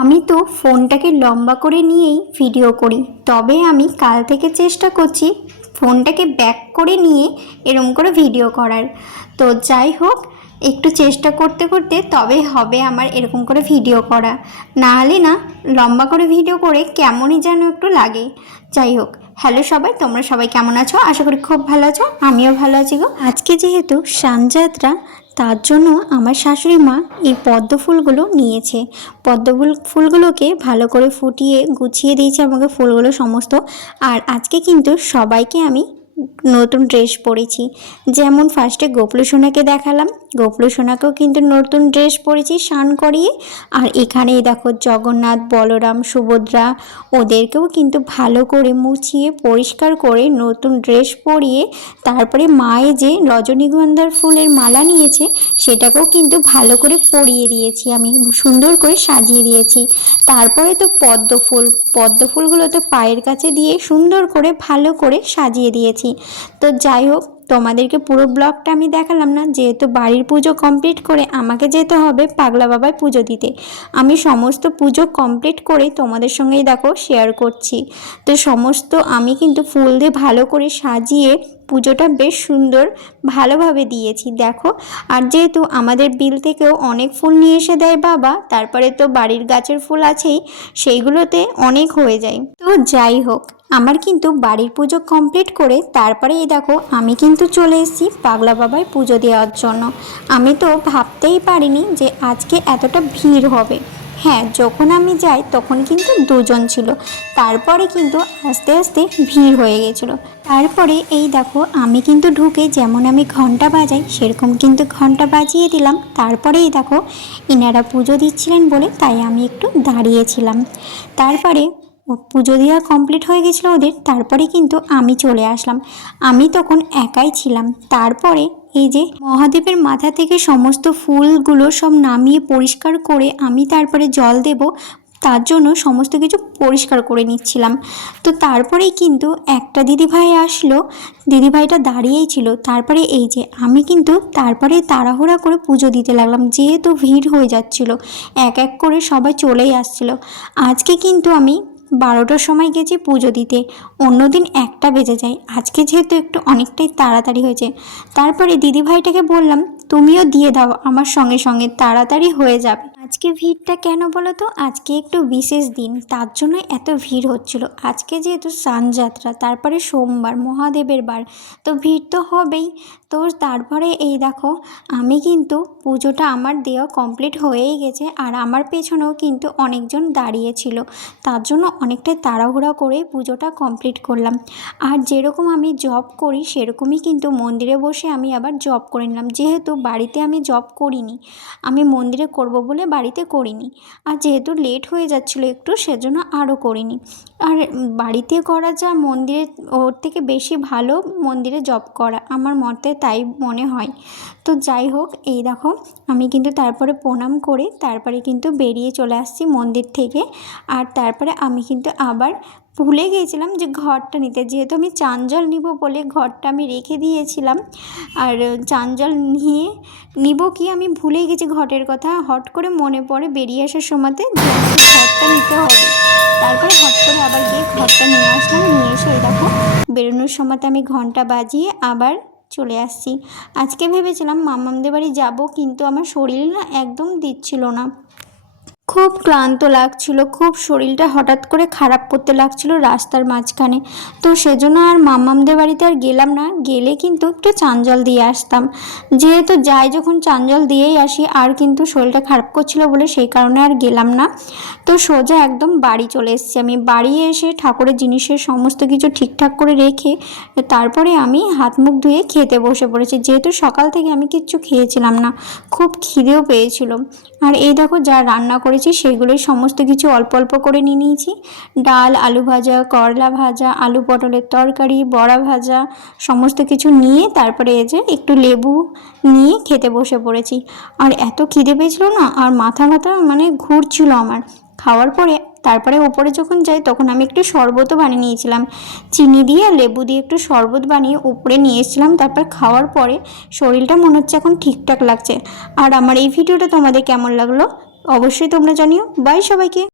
আমি তো ফোনটাকে লম্বা করে নিয়েই ভিডিও করি, তবে আমি কাল থেকে চেষ্টা করছি ফোনটাকে ব্যাক করে নিয়ে এরম করে ভিডিও করার। তো যাই হোক, একটু চেষ্টা করতে করতে তবে হবে আমার এরকম করে ভিডিও করা, না হলে না লম্বা করে ভিডিও করে কেমনই যেন একটু লাগে। যাই হোক, হ্যালো সবাই, তোমরা সবাই কেমন আছো? আশা করি খুব ভালো আছো, আমিও ভালো আছি গো। আজকে যেহেতু সানযাত্রা, তার জন্য আমার শাশুড়ি মা এই পদ্ম ফুলগুলো নিয়েছে। পদ্ম ফুলগুলোকে ভালো করে ফুটিয়ে গুছিয়ে দিয়েছে আমাকে ফুলগুলো সমস্ত। আর আজকে কিন্তু সবাইকে আমি নতুন ড্রেস পরেছি। যেমন ফার্স্টে গোপলু সোনাকে দেখালাম, গোপলু সোনাকেও কিন্তু নতুন ড্রেস পরেছি স্নান করিয়ে। আর এখানেই দেখো জগন্নাথ, বলরাম, সুভদ্রা, ওদেরকেও কিন্তু ভালো করে মুছিয়ে পরিষ্কার করে নতুন ড্রেস পরিয়ে তারপরে মায়ে যে রজনীগন্ধার ফুলের মালা নিয়েছে সেটাকেও কিন্তু ভালো করে পরিয়ে দিয়েছি, আমি সুন্দর করে সাজিয়ে দিয়েছি। তারপরে তো পদ্ম ফুলগুলো তো পায়ের কাছে দিয়ে সুন্দর করে ভালো করে সাজিয়ে দিয়েছি। তো যাই হোক, তোমাদেরকে পুরো ব্লগটা আমি দেখালাম না, যেহেতু বাড়ির পুজো কমপ্লিট করে আমাকে যেতে হবে পাগলা বাবায় পুজো দিতে। আমি সমস্ত পুজো কমপ্লিট করে তোমাদের সঙ্গেই দেখো শেয়ার করছি। তো সমস্ত আমি কিন্তু ফুল দিয়ে ভালো করে সাজিয়ে পুজোটা বেশ সুন্দর ভালোভাবে দিয়েছি দেখো। আর যেহেতু আমাদের বিল থেকেও অনেক ফুল নিয়ে এসে দেয় বাবা, তারপরে তো বাড়ির গাছের ফুল আছেই, সেইগুলোতে অনেক হয়ে যায়। তো যাই হোক, আমার কিন্তু বাড়ির পুজো কমপ্লিট করে তারপরে এই দেখো আমি কিন্তু চলে এসেছি পাগলা বাবায় পুজো দেওয়ার জন্য। আমি তো ভাবতেই পারিনি যে আজকে এতটা ভিড় হবে। হ্যাঁ, যখন আমি যাই তখন কিন্তু দুজন ছিল, তারপরে কিন্তু আস্তে আস্তে ভিড় হয়ে গেছিলো। তারপরে এই দেখো আমি কিন্তু ঢুকে যেমন আমি ঘন্টা বাজাই সেরকম কিন্তু ঘন্টা বাজিয়ে দিলাম। তারপরেই দেখো ইনারা পুজো দিচ্ছিলেন বলে তাই আমি একটু দাঁড়িয়েছিলাম। তারপরে পুজো দেওয়া কমপ্লিট হয়ে গেছিলো ওদের, তারপরে কিন্তু আমি চলে আসলাম। আমি তখন একাই ছিলাম। তারপরে এই যে মহাদেবের মাথা থেকে সমস্ত ফুলগুলো সব নামিয়ে পরিষ্কার করে আমি তারপরে জল দেব, তার জন্য সমস্ত কিছু পরিষ্কার করে নিচ্ছিলাম। তো তারপরেই কিন্তু একটা দিদিভাই আসলো, দিদিভাইটা দাঁড়িয়েই ছিল। তারপরে এই যে আমি কিন্তু তারপরে তাড়াহুড়া করে পুজো দিতে লাগলাম, যেহেতু ভিড় হয়ে যাচ্ছিল, এক এক করে সবাই চলেই আসছিল। আজকে কিন্তু আমি 12টার সময় গেছি পুজো দিতে, অন্যদিন 1টা বেজে যায়। আজকে যেহেতু একটু অনেকটাই তাড়াতাড়ি হয়েছে, তারপরে দিদিভাইটাকে বললাম তুমিও দিয়ে দাও আমার সঙ্গে সঙ্গে, তাড়াতাড়ি হয়ে যাবে। আজকে ভিড়টা কেন বলো তো, আজকে একটু বিশেষ দিন, তার জন্য এত ভিড় হচ্ছিল। আজকে যেহেতু সানযাত্রা, তারপরে সোমবার মহাদেবের বার, তো ভিড় তো হবেই। তো তারপরে এই দেখো আমি কিন্তু পুজোটা আমার দেওয়া কমপ্লিট হয়েই গেছে, আর আমার পেছনেও কিন্তু অনেকজন দাঁড়িয়েছিল, তার জন্য অনেকটাই তাড়াহুড়া করে পুজোটা কমপ্লিট করলাম। আর যেরকম আমি জব করি সেরকমই কিন্তু মন্দিরে বসে আমি আবার জব করে নিলাম। যেহেতু বাড়িতে আমি জব করিনি, আমি মন্দিরে করব বলে বাড়িতে করিনি। আর যেহেতু লেট হয়ে যাচ্ছিলো একটু, সেজন্য আরও করিনি। আর বাড়িতে করা যা মন্দিরে, ওর থেকে বেশি ভালো মন্দিরে জব করা আমার মতে তাই মনে হয়। তো যাই হোক, এই দেখো আমি কিন্তু তারপরে প্রণাম করে তারপরে কিন্তু বেরিয়ে চলে আসছি মন্দির থেকে। আর তারপরে আমি কিন্তু আবার ভুলে গিয়েছিলাম যে ঘরটা নিতে, যেহেতু আমি চান জল নিব বলে ঘরটা আমি রেখে দিয়েছিলাম। আর চান জল নিব কি আমি ভুলেই গেছি ঘটের কথা। হট করে মনে পড়ে বেরিয়ে আসার সময়তে যে আমাকে ঘরটা নিতে হবে। তারপরে হট করে আবার গিয়ে ঘরটা নিয়ে আসলাম, নিয়ে এসে দেখো বেরোনোর সময়তে আমি ঘন্টা বাজিয়ে আবার চলে আসছি। আজকে ভেবেছিলাম মামামদের বাড়ি যাব, কিন্তু আমার শরীর না একদম দিচ্ছিল না, খুব ক্লান্ত লাগছিল, খুব শরীরটা হঠাৎ করে খারাপ করতে লাগছিল রাস্তার মাঝখানে। তো সেজন্য আর মামামদের বাড়িতে আর গেলাম না, গেলে কিন্তু একটু চান জল দিয়ে আসতাম। যেহেতু যাই যখন চান জল দিয়েই আসি, আর কিন্তু শরীরটা খারাপ করছিল বলে সেই কারণে আর গেলাম না। তো সোজা একদম বাড়ি চলে এসেছি। আমি বাড়ি এসে ঠাকুরের জিনিসের সমস্ত কিছু ঠিকঠাক করে রেখে তারপরে আমি হাত মুখ ধুয়ে খেতে বসে পড়েছি, যেহেতু সকাল থেকে আমি কিচ্ছু খেয়েছিলাম না, খুব খিদেও পেয়েছিল। আর এই দেখো যা রান্না করেছি সেগুলোই সমস্ত কিছু অল্প অল্প করে নিয়ে নিয়েছি। ডাল, আলু ভাজা, করলা ভাজা, আলু পটলের তরকারি, বড়া ভাজা, সমস্ত কিছু নিয়ে তারপরে এই যে একটু লেবু নিয়ে খেতে বসে পড়েছি। আর এত খিদে পেয়েছিল না, আর মাথা ব্যথা মানে ঘুরছিল আমার। খাওয়ার পরে তারপরে ওপরে যখন যাই তখন আমি একটু শরবতও বানিয়ে নিয়েছিলাম, চিনি দিয়ে লেবু দিয়ে একটু শরবত বানিয়ে উপরে নিয়ে এসেছিলাম। তারপর খাওয়ার পরে শরীরটা মনে হচ্ছে এখন ঠিকঠাক লাগছে। আর আমার এই ভিডিওটা তোমাদের কেমন লাগলো অবশ্যই তোমরা জানিও। বাই সবাইকে।